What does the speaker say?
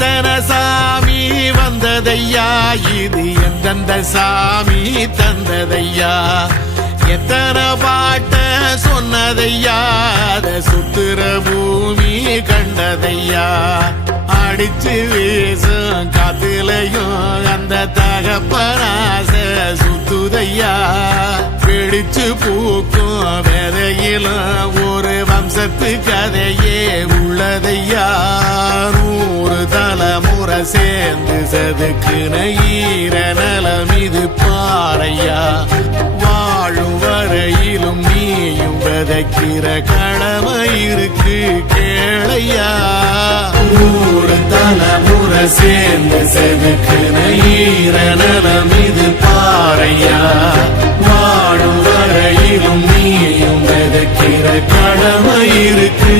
எத்தனை சாமி வந்ததையா இது எந்தெந்த சாமி தந்ததையா எத்தனை பாட்ட சொன்னதையா அத சுத்துற பூமி கண்டதையா அடிச்சு வீசும் காத்துலையும் அந்த தகப்பனாச சுத்துதையா பிடிச்சு பூக்கும் விதையிலும் ஒரு வம்சத்து கதையே உள்ளதையா 100 தலைமுறை சேர்ந்து செதுக்குன ஈர நலம் இது பாறையா வாழும் வரையிலும் நீயும் விதைக்கிற கடமை இருக்கு கேளையா 100 தலைமுறை சேர்ந்து செதுக்குன ஈர நலம் இது பாறையா வாழும் வரையிலும் நீயும் விதைக்கிற கடமை இருக்கு